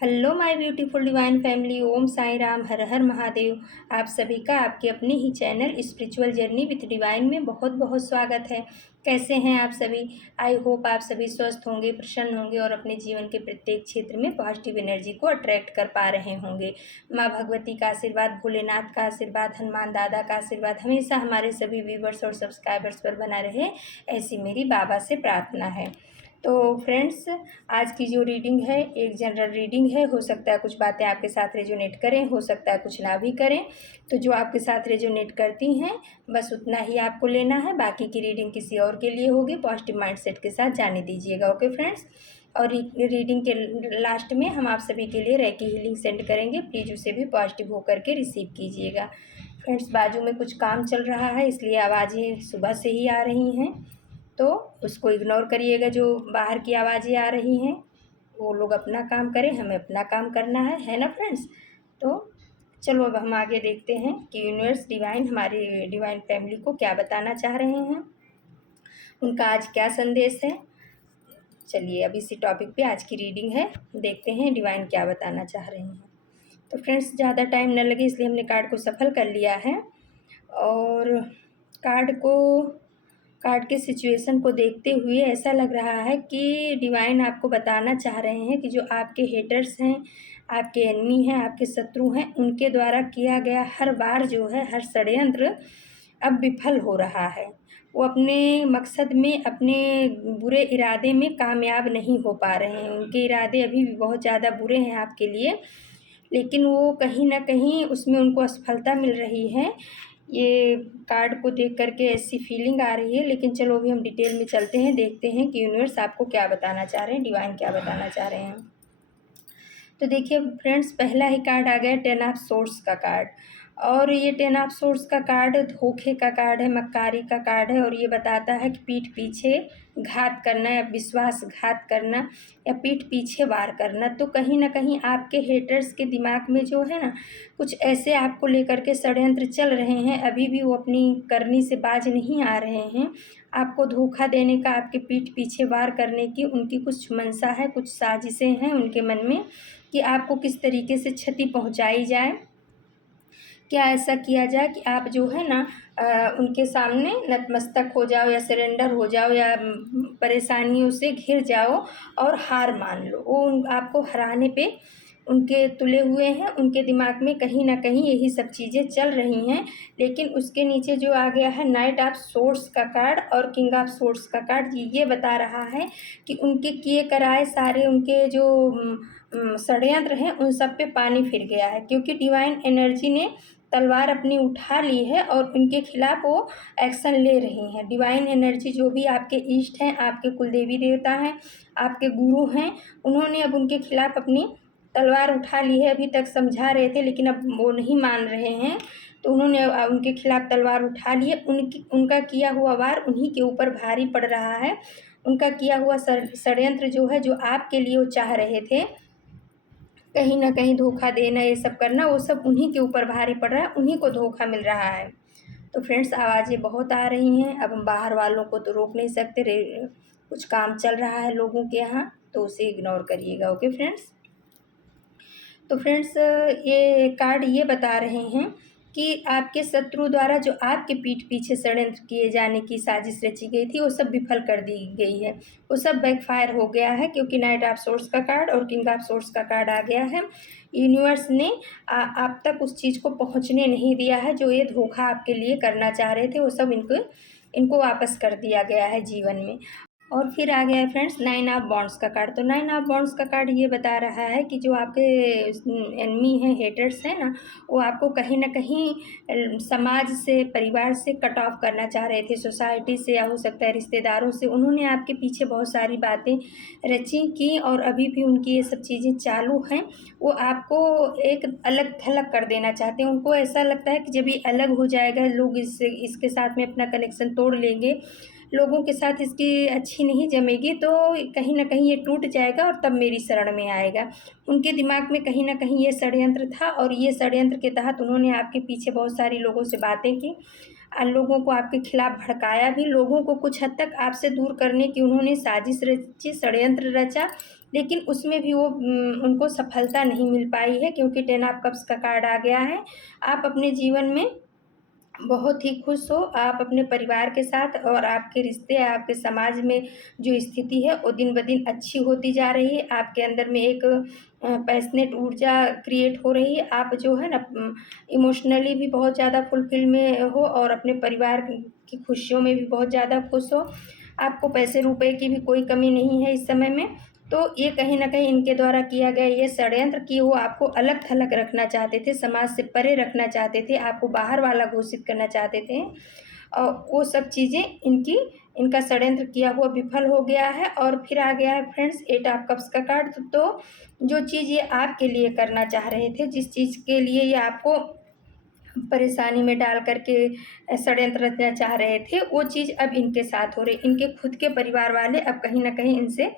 Hello my beautiful divine family. Om Sai Ram, हर हर महादेव। आप सभी का आपके अपने ही channel spiritual journey with divine में बहुत बहुत स्वागत है। कैसे हैं आप सभी? आई होप आप सभी स्वस्थ होंगे, प्रसन्न होंगे और अपने जीवन के प्रत्येक क्षेत्र में पॉजिटिव एनर्जी को अट्रैक्ट कर पा रहे होंगे। माँ भगवती का आशीर्वाद, भोलेनाथ का आशीर्वाद, हनुमान दादा का आशीर्वाद हमेशा हमारे सभी व्यूवर्स और सब्सक्राइबर्स पर बना रहे, ऐसी मेरी बाबा से प्रार्थना है। तो फ्रेंड्स, आज की जो रीडिंग है एक जनरल रीडिंग है। हो सकता है कुछ बातें आपके साथ रेजोनेट करें, हो सकता है कुछ ना भी करें। तो जो आपके साथ रेजोनेट करती हैं बस उतना ही आपको लेना है। बाकी की रीडिंग किसी और के लिए होगी। पॉजिटिव माइंडसेट के साथ जाने दीजिएगा। Okay friends. और रीडिंग के लास्ट में हम आप सभी के लिए रेकी हीलिंग सेंड करेंगे। प्लीज़ उसे भी पॉजिटिव होकर के रिसीव कीजिएगा। फ्रेंड्स, बाजू में कुछ काम चल रहा है इसलिए आवाज़ें सुबह से ही आ रही हैं, तो उसको इग्नोर करिएगा। जो बाहर की आवाज़ें आ रही हैं वो लोग अपना काम करें, हमें अपना काम करना है ना फ्रेंड्स। तो चलो अब हम आगे देखते हैं कि यूनिवर्स डिवाइन हमारी डिवाइन फैमिली को क्या बताना चाह रहे हैं, उनका आज क्या संदेश है। चलिए अब इसी टॉपिक पे आज की रीडिंग है, देखते हैं डिवाइन क्या बताना चाह रहे हैं। तो फ्रेंड्स, ज़्यादा टाइम न लगे इसलिए हमने कार्ड को सफल कर लिया है। और कार्ड के सिचुएशन को देखते हुए ऐसा लग रहा है कि डिवाइन आपको बताना चाह रहे हैं कि जो आपके हेटर्स हैं, आपके एनिमी हैं, आपके शत्रु हैं, उनके द्वारा किया गया हर बार जो है हर षड्यंत्र अब विफल हो रहा है। वो अपने मकसद में, अपने बुरे इरादे में कामयाब नहीं हो पा रहे हैं। उनके इरादे अभी भी बहुत ज़्यादा बुरे हैं आपके लिए, लेकिन वो कहीं ना कहीं उसमें उनको असफलता मिल रही है। ये कार्ड को देख करके ऐसी फीलिंग आ रही है। लेकिन चलो अभी हम डिटेल में चलते हैं, देखते हैं कि यूनिवर्स आपको क्या बताना चाह रहे हैं, डिवाइन क्या बताना चाह रहे हैं। तो देखिए फ्रेंड्स, पहला ही कार्ड आ गया टेन ऑफ सोर्ड्स का कार्ड। और ये टेन ऑफ सोर्ड्स का कार्ड धोखे का कार्ड है, मक्कारी का कार्ड है। और ये बताता है कि पीठ पीछे घात करना या विश्वासघात करना या पीठ पीछे वार करना। तो कहीं ना कहीं आपके हेटर्स के दिमाग में जो है ना, कुछ ऐसे आपको लेकर के षड्यंत्र चल रहे हैं। अभी भी वो अपनी करनी से बाज नहीं आ रहे हैं। आपको धोखा देने का, आपके पीठ पीछे वार करने की उनकी कुछ मंशा है, कुछ साजिशें हैं उनके मन में कि आपको किस तरीके से क्षति पहुंचाई जाए, क्या ऐसा किया जाए कि आप जो है ना उनके सामने नतमस्तक हो जाओ या सरेंडर हो जाओ या परेशानियों से घिर जाओ और हार मान लो। वो आपको हराने पे उनके तुले हुए हैं। उनके दिमाग में कहीं ना कहीं यही सब चीज़ें चल रही हैं। लेकिन उसके नीचे जो आ गया है नाइट ऑफ सोर्ड्स का कार्ड और किंग ऑफ सोर्ड्स का कार्ड, ये बता रहा है कि उनके किए कराए सारे उनके जो षड्यंत्र हैं उन सब पे पानी फिर गया है। क्योंकि डिवाइन एनर्जी ने तलवार अपनी उठा ली है और उनके खिलाफ वो एक्शन ले रही हैं। डिवाइन एनर्जी जो भी आपके ईष्ट हैं, आपके कुलदेवी देवता हैं, आपके गुरु हैं, उन्होंने अब उनके खिलाफ अपनी तलवार उठा ली है। अभी तक समझा रहे थे लेकिन अब वो नहीं मान रहे हैं, तो उन्होंने उनके खिलाफ तलवार उठा ली है। उनका किया हुआ वार उन्हीं के ऊपर भारी पड़ रहा है। उनका किया हुआ षड्यंत्र जो है, जो आपके लिए वो चाह रहे थे कहीं ना कहीं धोखा देना, ये सब करना, वो सब उन्हीं के ऊपर भारी पड़ रहा है, उन्हीं को धोखा मिल रहा है। तो फ्रेंड्स, आवाज़ें बहुत आ रही हैं। अब हम बाहर वालों को तो रोक नहीं सकते, कुछ काम चल रहा है लोगों के यहाँ, तो उसे इग्नोर करिएगा। Okay friends. तो फ्रेंड्स, ये कार्ड ये बता रहे हैं कि आपके शत्रु द्वारा जो आपके पीठ पीछे षड्यंत्र किए जाने की साजिश रची गई थी वो सब विफल कर दी गई है, वो सब बैकफायर हो गया है। क्योंकि नाइट ऑफ सोर्ड्स का कार्ड और किंग ऑफ सोर्ड्स का कार्ड आ गया है। यूनिवर्स ने आप तक उस चीज़ को पहुंचने नहीं दिया है जो ये धोखा आपके लिए करना चाह रहे थे, वो सब इनको वापस कर दिया गया है जीवन में। और फिर आ गया है फ्रेंड्स नाइन ऑफ बॉन्ड्स का कार्ड। तो नाइन ऑफ बॉन्ड्स का कार्ड ये बता रहा है कि जो आपके एनिमी हैं, हेटर्स हैं ना, वो आपको कहीं ना कहीं समाज से, परिवार से कट ऑफ करना चाह रहे थे, सोसाइटी से या हो सकता है रिश्तेदारों से। उन्होंने आपके पीछे बहुत सारी बातें रची की और अभी भी उनकी ये सब चीज़ें चालू हैं। वो आपको एक अलग थलग कर देना चाहते हैं। उनको ऐसा लगता है कि जब ये अलग हो जाएगा, लोग इसके साथ में अपना कनेक्शन तोड़ लेंगे, लोगों के साथ इसकी अच्छी नहीं जमेगी, तो कहीं ना कहीं ये टूट जाएगा और तब मेरी शरण में आएगा। उनके दिमाग में कहीं ना कहीं ये षड्यंत्र था और ये षड्यंत्र के तहत उन्होंने आपके पीछे बहुत सारी लोगों से बातें की, लोगों को आपके खिलाफ भड़काया भी, लोगों को कुछ हद तक आपसे दूर करने की उन्होंने साजिश रची, षड्यंत्र रचा। लेकिन उसमें भी वो उनको सफलता नहीं मिल पाई है, क्योंकि 10 ऑफ कप्स का कार्ड आ गया है। आप अपने जीवन में बहुत ही खुश हो, आप अपने परिवार के साथ, और आपके रिश्ते, आपके समाज में जो स्थिति है वो दिन-ब-दिन अच्छी होती जा रही है। आपके अंदर में एक पैशनेट ऊर्जा क्रिएट हो रही है। आप जो है ना इमोशनली भी बहुत ज़्यादा फुलफ़िल में हो, और अपने परिवार की खुशियों में भी बहुत ज़्यादा खुश हो। आपको पैसे-रुपए की भी कोई कमी नहीं है इस समय में। तो ये कहीं न कहीं इनके द्वारा किया गया ये षड्यंत्र कि वो आपको अलग-थलग रखना चाहते थे, समाज से परे रखना चाहते थे, आपको बाहर वाला घोषित करना चाहते थे। और वो सब चीज़ें इनका षड्यंत्र किया हुआ विफल हो गया है। और फिर आ गया है फ्रेंड्स 8 ऑफ कप्स का कार्ड। तो जो चीज़ ये आपके लिए करना चाह रहे थे, जिस चीज़ के लिए ये आपको परेशानी में डाल कर के षड्यंत्र रचना चाह रहे थे, वो चीज़ अब इनके साथ हो रही। इनके खुद के परिवार वाले अब कहीं न कहीं इनसे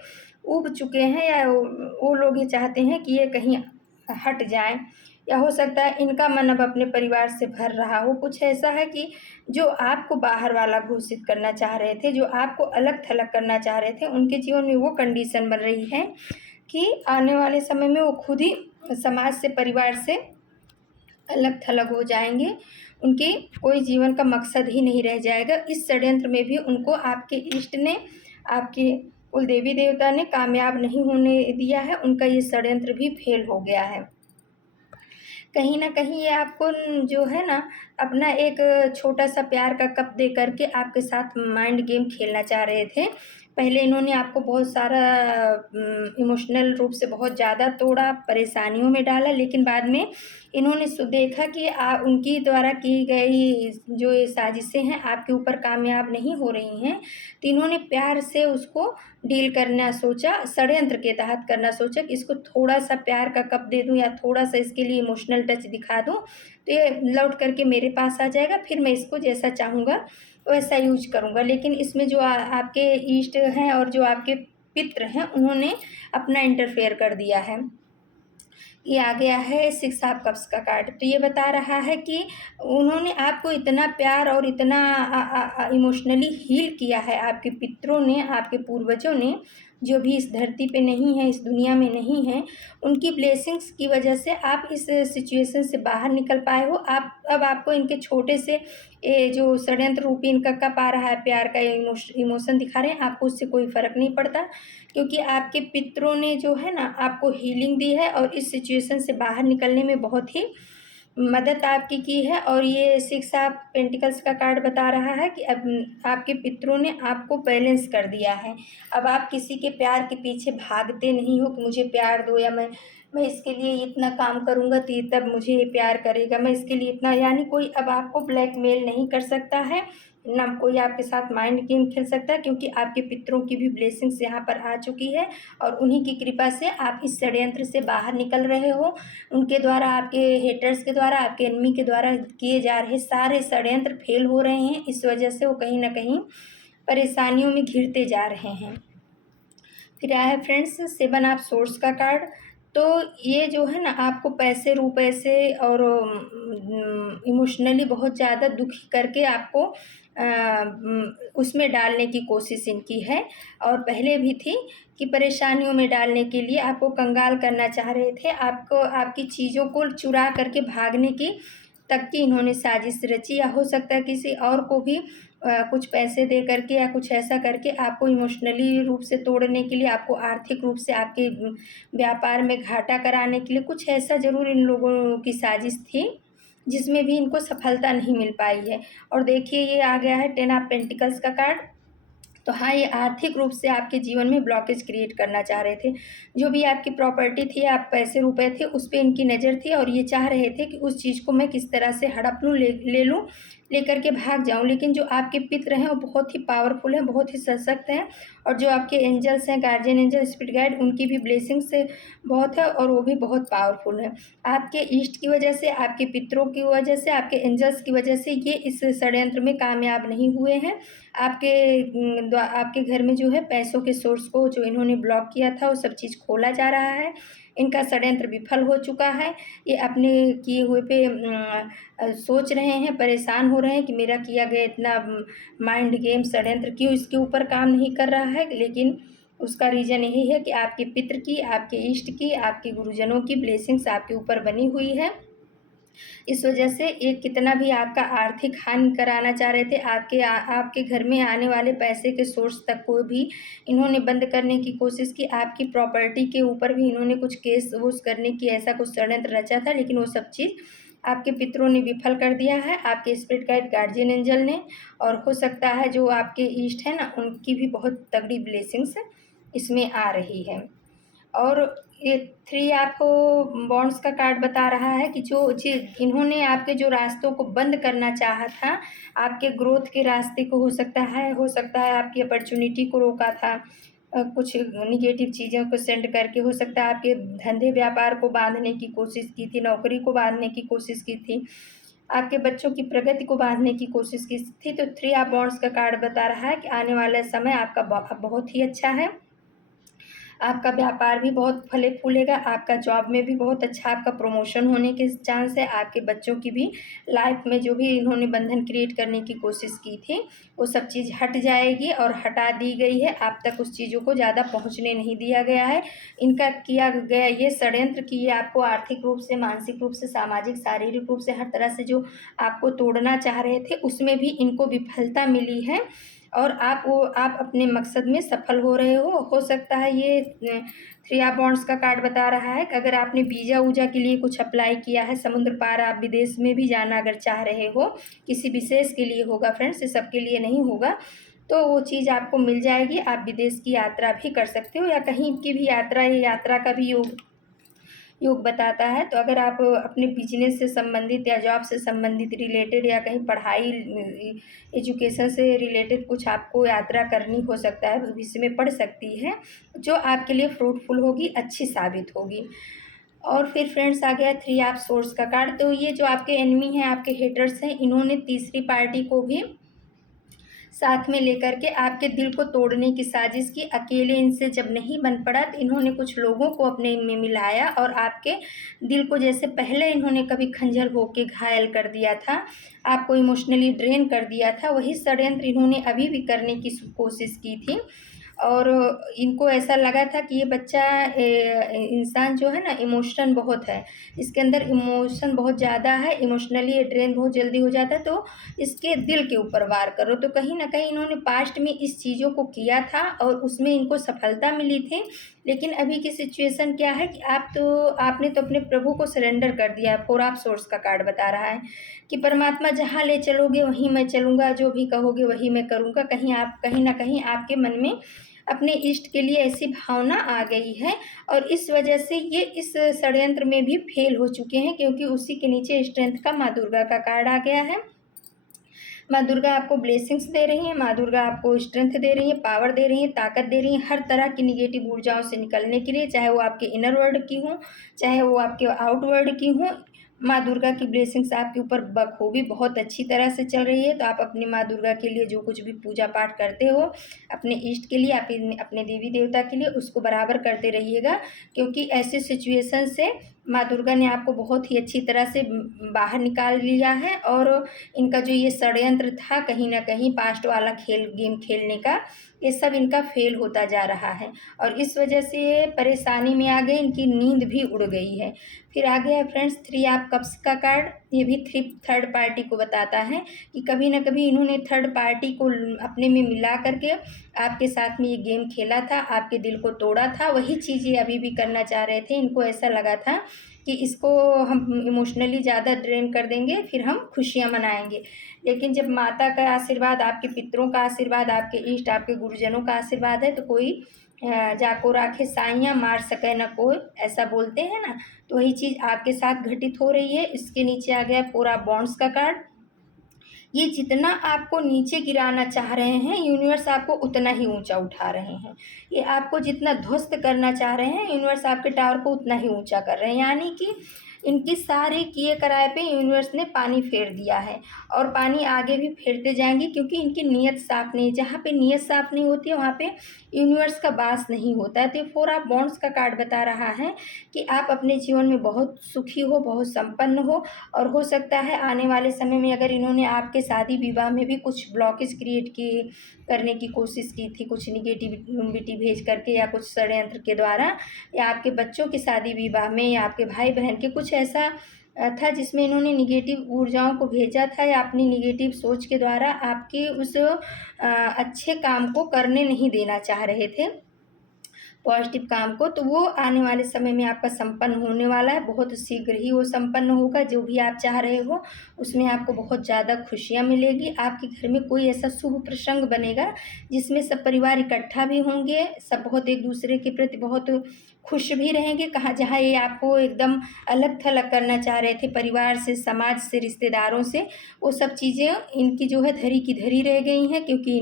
ऊब चुके हैं, या वो लोग ये चाहते हैं कि ये कहीं हट जाएँ, या हो सकता है इनका मन अब अपने परिवार से भर रहा हो। कुछ ऐसा है कि जो आपको बाहर वाला घोषित करना चाह रहे थे, जो आपको अलग-थलग करना चाह रहे थे, उनके जीवन में वो कंडीशन बन रही है कि आने वाले समय में वो खुद ही समाज से, परिवार से अलग-थलग हो जाएँगे। उनके कोई जीवन का मकसद ही नहीं रह जाएगा। इस षड्यंत्र में भी उनको आपके इष्ट ने, आपके कुल देवी-देवता ने कामयाब नहीं होने दिया है। उनका ये षड्यंत्र भी फ़ेल हो गया है। कहीं न कहीं ये आपको जो है ना अपना एक छोटा-सा प्यार का कप दे कर के आपके साथ माइंड गेम खेलना चाह रहे थे। पहले इन्होंने आपको बहुत सारा इमोशनल रूप से बहुत ज़्यादा तोड़ा, परेशानियों में डाला, लेकिन बाद में इन्होंने देखा कि उनकी द्वारा की गई जो ये साजिशें हैं आपके ऊपर कामयाब नहीं हो रही हैं, तो इन्होंने प्यार से उसको डील करना सोचा, षड्यंत्र के तहत करना सोचा कि इसको थोड़ा-सा प्यार का कप दे दूँ, या थोड़ा-सा इसके लिए इमोशनल टच दिखा दूँ, तो ये लौट कर के मेरे पास आ जाएगा, फिर मैं इसको जैसा चाहूँगा वैसा यूज़ करूँगा। लेकिन इसमें जो आपके इष्ट हैं और जो आपके पितृ हैं, उन्होंने अपना इंटरफेयर कर दिया है। ये आ गया है 6 ऑफ कप्स का कार्ड। तो ये बता रहा है कि उन्होंने आपको इतना प्यार और इतना इमोशनली हील किया है, आपके पितरों ने, आपके पूर्वजों ने, जो भी इस धरती पे नहीं हैं, इस दुनिया में नहीं हैं, उनकी ब्लेसिंग्स की वजह से आप इस सिचुएशन से बाहर निकल पाए हो। आप अब आपको इनके छोटे से ये जो षड्यंत्र रूपी इनका कप आ रहा है, प्यार का इमोशन दिखा रहे हैं, आपको उससे कोई फ़र्क नहीं पड़ता, क्योंकि आपके पितरों ने जो है ना आपको हीलिंग दी है, और इस सिचुएशन से बाहर निकलने में बहुत ही मदद आपकी की है। और ये 6 ऑफ पेंटिकल्स का कार्ड बता रहा है कि अब आपके पितरों ने आपको बैलेंस कर दिया है। अब आप किसी के प्यार के पीछे भागते नहीं हो कि मुझे प्यार दो, या मैं इसके लिए इतना काम करूँगा तो ये तब मुझे ये प्यार करेगा, मैं इसके लिए इतना, यानी कोई अब आपको ब्लैकमेल नहीं कर सकता है, ना कोई आपके साथ माइंड गेम खेल सकता है, क्योंकि आपके पितरों की भी ब्लेसिंग्स यहाँ पर आ चुकी है, और उन्हीं की कृपा से आप इस षड्यंत्र से बाहर निकल रहे हो। उनके द्वारा, आपके हेटर्स के द्वारा, आपके एनिमी के द्वारा किए जा रहे सारे षड्यंत्र फेल हो रहे हैं। इस वजह से वो कहीं न कहीं परेशानियों में घिरते जा रहे हैं। फिर आया है फ्रेंड्स 7 ऑफ सोर्ड्स का कार्ड। तो ये जो है ना आपको पैसे-रुपए से और इमोशनली बहुत ज़्यादा दुखी करके आपको उसमें डालने की कोशिश इनकी है, और पहले भी थी कि परेशानियों में डालने के लिए आपको कंगाल करना चाह रहे थे। आपको आपकी चीज़ों को चुरा करके भागने की तक की इन्होंने साजिश रची, या हो सकता है किसी और को भी कुछ पैसे दे करके या कुछ ऐसा करके आपको इमोशनली रूप से तोड़ने के लिए, आपको आर्थिक रूप से आपके व्यापार में घाटा कराने के लिए, कुछ ऐसा ज़रूर इन लोगों की साजिश थी, जिसमें भी इनको सफलता नहीं मिल पाई है। और देखिए ये आ गया है 10 ऑफ पेंटिकल्स का कार्ड। तो हाँ, ये आर्थिक रूप से आपके जीवन में ब्लॉकेज क्रिएट करना चाह रहे थे। जो भी आपकी प्रॉपर्टी थी, आप पैसे-रुपए थे, उस पे इनकी नज़र थी, और ये चाह रहे थे कि उस चीज़ को मैं किस तरह से हड़प लूँ, ले लूँ, लेकर के भाग जाऊँ। लेकिन जो आपके पित्र हैं, वो बहुत ही पावरफुल हैं, बहुत ही सशक्त हैं, और जो आपके एंजल्स हैं, गार्जियन एंजल, स्पिरिट गाइड, उनकी भी ब्लेसिंग से बहुत है, और वो भी बहुत पावरफुल हैं। आपके इष्ट की वजह से, आपके पितरों की वजह से, आपके एंजल्स की वजह से ये इस षड्यंत्र में कामयाब नहीं हुए हैं। आपके घर में जो है पैसों के सोर्स को जो इन्होंने ब्लॉक किया था, वो सब चीज़ खोला जा रहा है। इनका षड्यंत्र विफल हो चुका है। ये अपने किए हुए पे सोच रहे हैं, परेशान हो रहे हैं कि मेरा किया गया इतना माइंड गेम षड्यंत्र क्यों इसके ऊपर काम नहीं कर रहा है। लेकिन उसका रीज़न यही है कि आपके पितृ की, आपके इष्ट की, आपके गुरुजनों की ब्लेसिंग्स आपके ऊपर बनी हुई है। इस वजह से ये कितना भी आपका आर्थिक हानि कराना चाह रहे थे, आपके घर में आने वाले पैसे के सोर्स तक को भी इन्होंने बंद करने की कोशिश की। आपकी प्रॉपर्टी के ऊपर भी इन्होंने कुछ केस वूस करने की ऐसा कुछ षड्यंत्र रचा था, लेकिन वो सब चीज़ आपके पितरों ने विफल कर दिया है, आपके स्पिरिट गाइड गार्जियन एंजल ने। और हो सकता है जो आपके इष्ट हैं ना, उनकी भी बहुत तगड़ी ब्लेसिंग्स इसमें आ रही है। और ये 3 आपको बॉन्ड्स का कार्ड बता रहा है कि जो चीज़ इन्होंने आपके जो रास्तों को बंद करना चाहा था, आपके ग्रोथ के रास्ते को हो सकता है आपकी अपॉर्चुनिटी को रोका था, कुछ निगेटिव चीज़ों को सेंड करके, हो सकता है आपके धंधे व्यापार को बांधने की कोशिश की थी, नौकरी को बांधने की कोशिश की थी, आपके बच्चों की प्रगति को बांधने की कोशिश की थी। तो 3 ऑफ बॉन्ड्स का कार्ड बता रहा है कि आने वाला समय आपका बहुत ही अच्छा है। आपका व्यापार भी बहुत फले फूलेगा, आपका जॉब में भी बहुत अच्छा आपका प्रमोशन होने के चांस है। आपके बच्चों की भी लाइफ में जो भी इन्होंने बंधन क्रिएट करने की कोशिश की थी, वो सब चीज़ हट जाएगी और हटा दी गई है। आप तक उस चीज़ों को ज़्यादा पहुंचने नहीं दिया गया है। इनका किया गया ये षड्यंत्र कि ये आपको आर्थिक रूप से, मानसिक रूप से, सामाजिक, शारीरिक रूप से, हर तरह से जो आपको तोड़ना चाह रहे थे, उसमें भी इनको विफलता मिली है और आप अपने मकसद में सफल हो रहे हो सकता है ये 3 ऑफ बॉन्ड्स का कार्ड बता रहा है कि अगर आपने वीज़ा वूजा के लिए कुछ अप्लाई किया है, समुद्र पार आप विदेश में भी जाना अगर चाह रहे हो, किसी विशेष के लिए होगा फ्रेंड्स, ये सबके लिए नहीं होगा, तो वो चीज़ आपको मिल जाएगी। आप विदेश की यात्रा भी कर सकते हो या कहीं की भी यात्रा, ये यात्रा का भी योग बताता है। तो अगर आप अपने बिजनेस से संबंधित या जॉब से संबंधित रिलेटेड या कहीं पढ़ाई, एजुकेशन से रिलेटेड कुछ आपको यात्रा करनी हो सकता है, भविष्य में पड़ सकती है, जो आपके लिए फ्रूटफुल होगी, अच्छी साबित होगी। और फिर फ्रेंड्स आ गया 3 ऑफ सोर्स का कार्ड। तो ये जो आपके एनिमी हैं, आपके हेटर्स हैं, इन्होंने तीसरी पार्टी को भी साथ में लेकर के आपके दिल को तोड़ने की साजिश की। अकेले इनसे जब नहीं बन पड़ा तो इन्होंने कुछ लोगों को अपने में मिलाया और आपके दिल को, जैसे पहले इन्होंने कभी खंजर होके घायल कर दिया था, आपको इमोशनली ड्रेन कर दिया था, वही षड्यंत्र इन्होंने अभी भी करने की कोशिश की थी। और इनको ऐसा लगा था कि ये बच्चा इंसान जो है ना, इमोशन बहुत है, इसके अंदर इमोशन बहुत ज़्यादा है, इमोशनली ये ड्रेन बहुत जल्दी हो जाता है, तो इसके दिल के ऊपर वार करो। तो कहीं ना कहीं इन्होंने पास्ट में इस चीज़ों को किया था और उसमें इनको सफलता मिली थी। लेकिन अभी की सिचुएशन क्या है कि आपने तो अपने प्रभु को सरेंडर कर दिया है। 4 ऑफ सोर्स का कार्ड बता रहा है कि परमात्मा जहाँ ले चलोगे वहीं मैं चलूँगा, जो भी कहोगे वही मैं करूँगा। कहीं ना कहीं आपके मन में अपने इष्ट के लिए ऐसी भावना आ गई है और इस वजह से ये इस षड्यंत्र में भी फेल हो चुके हैं, क्योंकि उसी के नीचे स्ट्रेंथ का माँ दुर्गा का कार्ड आ गया है। माँ दुर्गा आपको ब्लेसिंग्स दे रही हैं, माँ दुर्गा आपको स्ट्रेंथ दे रही हैं, पावर दे रही हैं, ताकत दे रही हैं, हर तरह की निगेटिव ऊर्जाओं से निकलने के लिए, चाहे वो आपके इनर वर्ल्ड की हों, चाहे वो आपके आउट वर्ल्ड की हों। माँ दुर्गा की ब्लेसिंग्स आपके ऊपर बखूबी बहुत अच्छी तरह से चल रही है। तो आप अपनी माँ दुर्गा के लिए जो कुछ भी पूजा पाठ करते हो, अपने इष्ट के लिए, अपने देवी देवता के लिए, उसको बराबर करते रहिएगा, क्योंकि ऐसे सिचुएशन से माँ दुर्गा ने आपको बहुत ही अच्छी तरह से बाहर निकाल लिया है। और इनका जो ये षड्यंत्र था कहीं ना कहीं पास्ट वाला गेम खेलने का, ये सब इनका फेल होता जा रहा है और इस वजह से ये परेशानी में आ गए, इनकी नींद भी उड़ गई है। फिर आ गया फ्रेंड्स 3 ऑफ कप्स का कार्ड। ये भी थर्ड पार्टी को बताता है कि कभी ना कभी इन्होंने थर्ड पार्टी को अपने में मिला करके आपके साथ में ये गेम खेला था, आपके दिल को तोड़ा था। वही चीज़ ये अभी भी करना चाह रहे थे। इनको ऐसा लगा था कि इसको हम इमोशनली ज़्यादा ड्रेन कर देंगे, फिर हम खुशियाँ मनाएंगे। लेकिन जब माता का आशीर्वाद, आपके पितरों का आशीर्वाद, आपके इष्ट, आपके गुरुजनों का आशीर्वाद है, तो कोई जाको राखे साइयाँ मार सके न कोई, ऐसा बोलते हैं ना। तो वही चीज़ आपके साथ घटित हो रही है। इसके नीचे आ गया पूरा बॉन्ड्स का कार्ड। ये जितना आपको नीचे गिराना चाह रहे हैं, यूनिवर्स आपको उतना ही ऊंचा उठा रहे हैं। ये आपको जितना ध्वस्त करना चाह रहे हैं, यूनिवर्स आपके टावर को उतना ही ऊंचा कर रहे हैं। यानी कि इनकी सारे किए कराए पे यूनिवर्स ने पानी फेर दिया है और पानी आगे भी फेरते जाएंगे, क्योंकि इनकी नीयत साफ़ नहीं है। जहाँ पे नीयत साफ़ नहीं होती है वहाँ पे यूनिवर्स का वास नहीं होता है। तो 4 ऑफ वॉन्ड्स का कार्ड बता रहा है कि आप अपने जीवन में बहुत सुखी हो, बहुत संपन्न हो, और हो सकता है आने वाले समय में अगर इन्होंने आपके शादी विवाह में भी कुछ ब्लॉकेज क्रिएट किए करने की कोशिश की थी, कुछ निगेटिविटी भेज करके या कुछ षड्यंत्र के द्वारा, या आपके बच्चों की शादी विवाह में या आपके भाई बहन के कुछ ऐसा था जिसमें इन्होंने निगेटिव ऊर्जाओं को भेजा था, या अपनी निगेटिव सोच के द्वारा आपके उस अच्छे काम को करने नहीं देना चाह रहे थे, पॉजिटिव काम को। तो वो आने वाले समय में आपका संपन्न होने वाला है, बहुत शीघ्र ही वो संपन्न होगा। जो भी आप चाह रहे हो उसमें आपको बहुत ज़्यादा खुशियाँ मिलेगी। आपके घर में कोई ऐसा शुभ प्रसंग बनेगा जिसमें सब परिवार इकट्ठा भी होंगे, सब बहुत एक दूसरे के प्रति बहुत खुश भी रहेंगे। कहाँ जहाँ ये आपको एकदम अलग थलग करना चाह रहे थे परिवार से, समाज से, रिश्तेदारों से, वो सब चीज़ें इनकी जो है धरी की धरी रह गई हैं, क्योंकि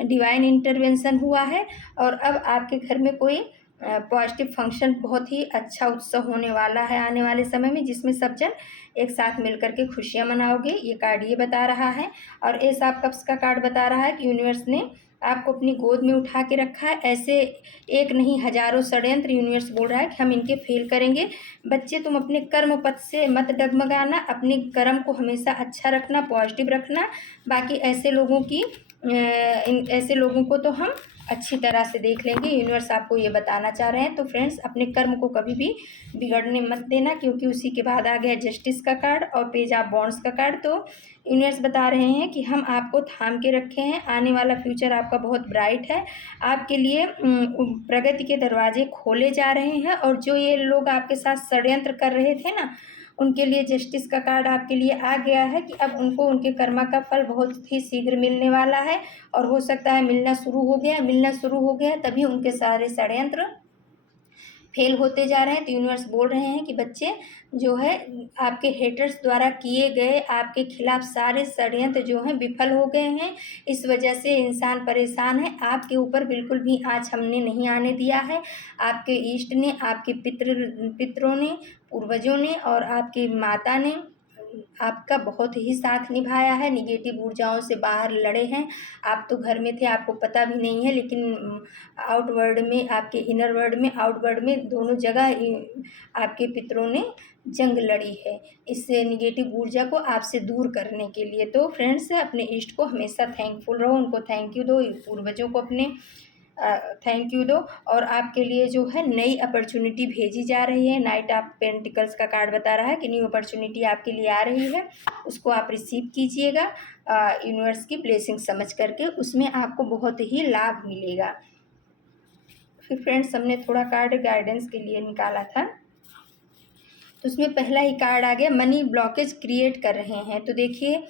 डिवाइन इंटरवेंशन हुआ है। और अब आपके घर में कोई पॉजिटिव फंक्शन, बहुत ही अच्छा उत्सव होने वाला है आने वाले समय में, जिसमें सब जन एक साथ मिलकर के खुशियाँ मनाओगे। ये कार्ड ये बता रहा है। और एस ऑफ कप्स का कार्ड बता रहा है कि यूनिवर्स ने आपको अपनी गोद में उठा के रखा है। ऐसे एक नहीं हजारों षड्यंत्र यूनिवर्स बोल रहा है कि हम इनके फेल करेंगे। बच्चे, तुम अपने कर्म पथ से मत डगमगाना, अपने कर्म को हमेशा अच्छा रखना, पॉजिटिव रखना। बाकी ऐसे लोगों को तो हम अच्छी तरह से देख लेंगे। यूनिवर्स आपको ये बताना चाह रहे हैं। तो फ्रेंड्स, अपने कर्म को कभी भी बिगड़ने मत देना, क्योंकि उसी के बाद आ गया जस्टिस का कार्ड और पेज ऑफ वॉन्ड्स का कार्ड। तो यूनिवर्स बता रहे हैं कि हम आपको थाम के रखे हैं। आने वाला फ्यूचर आपका बहुत ब्राइट है। आपके लिए प्रगति के दरवाजे खोले जा रहे हैं। और जो ये लोग आपके साथ षड्यंत्र कर रहे थे ना, उनके लिए जस्टिस का कार्ड आपके लिए आ गया है कि अब उनको उनके कर्मा का फल बहुत ही शीघ्र मिलने वाला है। और हो सकता है मिलना शुरू हो गया, तभी उनके सारे षड्यंत्र फेल होते जा रहे हैं। तो यूनिवर्स बोल रहे हैं कि बच्चे जो है, आपके हेटर्स द्वारा किए गए आपके खिलाफ सारे षड्यंत्र जो हैं विफल हो गए हैं। इस वजह से इंसान परेशान है। आपके ऊपर बिल्कुल भी आँच हमने नहीं आने दिया है। आपके इष्ट ने, आपके पितरों ने, पूर्वजों ने और आपकी माता ने आपका बहुत ही साथ निभाया है, निगेटिव ऊर्जाओं से बाहर लड़े हैं। आप तो घर में थे, आपको पता भी नहीं है, लेकिन आउटवर्ड में, आपके इनर वर्ल्ड में, आउटवर्ड में, दोनों जगह आपके पितरों ने जंग लड़ी है इस निगेटिव ऊर्जा को आपसे दूर करने के लिए। तो फ्रेंड्स, अपने इष्ट को हमेशा थैंकफुल रहो, उनको थैंक यू दो, पूर्वजों को अपने थैंक यू दो। और आपके लिए जो है नई अपॉर्चुनिटी भेजी जा रही है। नाइट ऑफ पेंटिकल्स का कार्ड बता रहा है कि न्यू अपॉर्चुनिटी आपके लिए आ रही है, उसको आप रिसीव कीजिएगा यूनिवर्स की ब्लेसिंग समझ करके, उसमें आपको बहुत ही लाभ मिलेगा। फिर फ्रेंड्स, हमने थोड़ा कार्ड गाइडेंस के लिए निकाला था, तो उसमें पहला ही कार्ड आ गया, मनी ब्लॉकेज क्रिएट कर रहे हैं। तो देखिए,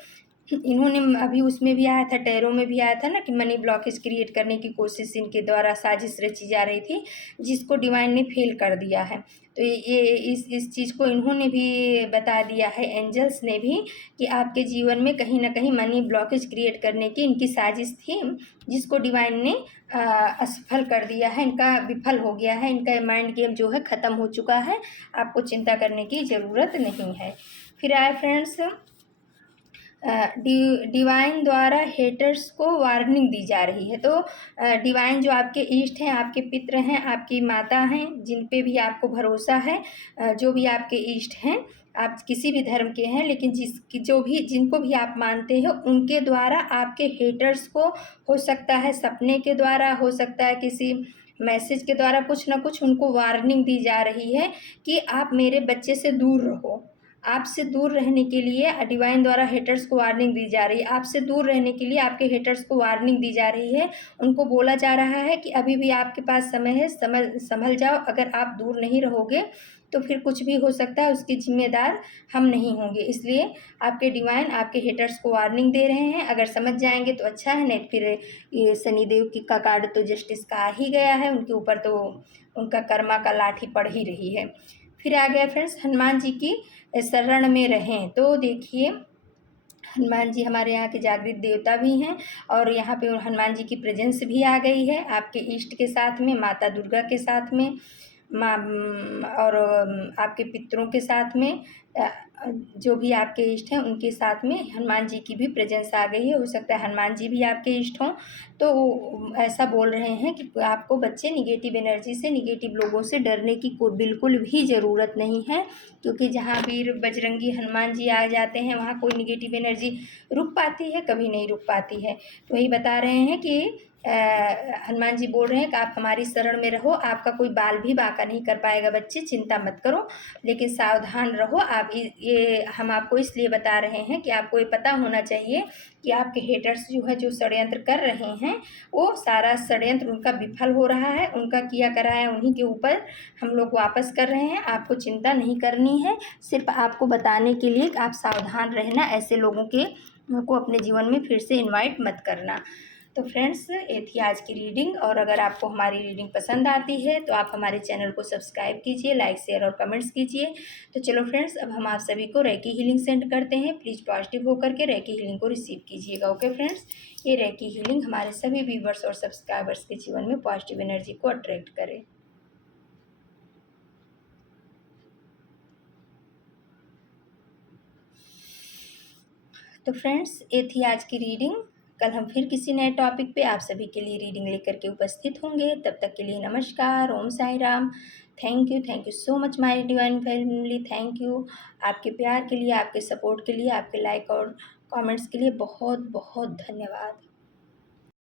इन्होंने अभी उसमें भी आया था, टैरो में भी आया था ना, कि मनी ब्लॉकेज क्रिएट करने की कोशिश इनके द्वारा साजिश रची जा रही थी, जिसको डिवाइन ने फेल कर दिया है। तो ये इस चीज़ को इन्होंने भी बता दिया है, एंजल्स ने भी, कि आपके जीवन में कहीं ना कहीं मनी ब्लॉकेज क्रिएट करने की इनकी साजिश थी, जिसको डिवाइन ने असफल कर दिया है। इनका विफल हो गया है, इनका माइंड गेम जो है ख़त्म हो चुका है। आपको चिंता करने की ज़रूरत नहीं है। फिर आए फ्रेंड्स, डिवाइन द्वारा हेटर्स को वार्निंग दी जा रही है। तो डिवाइन जो आपके इष्ट हैं, आपके पितर हैं, आपकी माता हैं, जिन पे भी आपको भरोसा है, जो भी आपके इष्ट हैं, आप किसी भी धर्म के हैं, लेकिन जिनको भी आप मानते हो, उनके द्वारा आपके हेटर्स को, हो सकता है सपने के द्वारा, हो सकता है किसी मैसेज के द्वारा, कुछ ना कुछ उनको वार्निंग दी जा रही है कि आप मेरे बच्चे से दूर रहो। आपसे दूर रहने के लिए डिवाइन द्वारा हेटर्स को वार्निंग दी जा रही है। आपसे दूर रहने के लिए आपके हेटर्स को वार्निंग दी जा रही है। उनको बोला जा रहा है कि अभी भी आपके पास समय है, संभल जाओ। अगर आप दूर नहीं रहोगे तो फिर कुछ भी हो सकता है, उसकी जिम्मेदार हम नहीं होंगे। इसलिए आपके डिवाइन आपके हेटर्स को वार्निंग दे रहे हैं। अगर समझ जाएंगे तो अच्छा है, नहीं फिर ये शनिदेव की का कार्ड तो जस्टिस का आ ही गया है, उनके ऊपर तो उनका कर्मा का लाठी पड़ ही रही है। फिर आ गया फ्रेंड्स, हनुमान जी की शरण में रहें। तो देखिए, हनुमान जी हमारे यहाँ के जागृत देवता भी हैं, और यहाँ पे हनुमान जी की प्रेजेंस भी आ गई है आपके इष्ट के साथ में, माता दुर्गा के साथ में। माँ और आपके पितरों के साथ में जो भी आपके इष्ट हैं उनके साथ में हनुमान जी की भी प्रेजेंस आ गई है। हो सकता है हनुमान जी भी आपके इष्ट हों। तो ऐसा बोल रहे हैं कि आपको बच्चे निगेटिव एनर्जी से, निगेटिव लोगों से डरने की कोई बिल्कुल भी ज़रूरत नहीं है, क्योंकि जहाँ वीर बजरंगी हनुमान जी आ जाते हैं वहाँ कोई निगेटिव एनर्जी रुक पाती है? कभी नहीं रुक पाती है। तो वही बता रहे हैं कि हनुमान जी बोल रहे हैं कि आप हमारी शरण में रहो, आपका कोई बाल भी बांका नहीं कर पाएगा बच्चे, चिंता मत करो, लेकिन सावधान रहो। आप ये हम आपको इसलिए बता रहे हैं कि आपको ये पता होना चाहिए कि आपके हेटर्स जो है, जो षड्यंत्र कर रहे हैं, वो सारा षड्यंत्र उनका विफल हो रहा है। उनका किया करा है उन्हीं के ऊपर हम लोग वापस कर रहे हैं। आपको चिंता नहीं करनी है, सिर्फ आपको बताने के लिए कि आप सावधान रहना, ऐसे लोगों को अपने जीवन में फिर से इन्वाइट मत करना। तो फ्रेंड्स, ये थी आज की रीडिंग, और अगर आपको हमारी रीडिंग पसंद आती है तो आप हमारे चैनल को सब्सक्राइब कीजिए, लाइक शेयर और कमेंट्स कीजिए। तो चलो फ्रेंड्स, अब हम आप सभी को रेकी हीलिंग सेंड करते हैं। प्लीज़ पॉजिटिव होकर के रेकी हीलिंग को रिसीव कीजिएगा। ओके फ्रेंड्स, ये रेकी हीलिंग हमारे सभी व्यूवर्स और सब्सक्राइबर्स के जीवन में पॉजिटिव एनर्जी को अट्रैक्ट करे। तो फ्रेंड्स, ये थी आज की रीडिंग। कल हम फिर किसी नए टॉपिक पे आप सभी के लिए रीडिंग लेकर के उपस्थित होंगे। तब तक के लिए नमस्कार, Om Sai Ram. Thank you so much my divine family. Thank you आपके प्यार के लिए, आपके सपोर्ट के लिए, आपके लाइक और कमेंट्स के लिए बहुत बहुत धन्यवाद।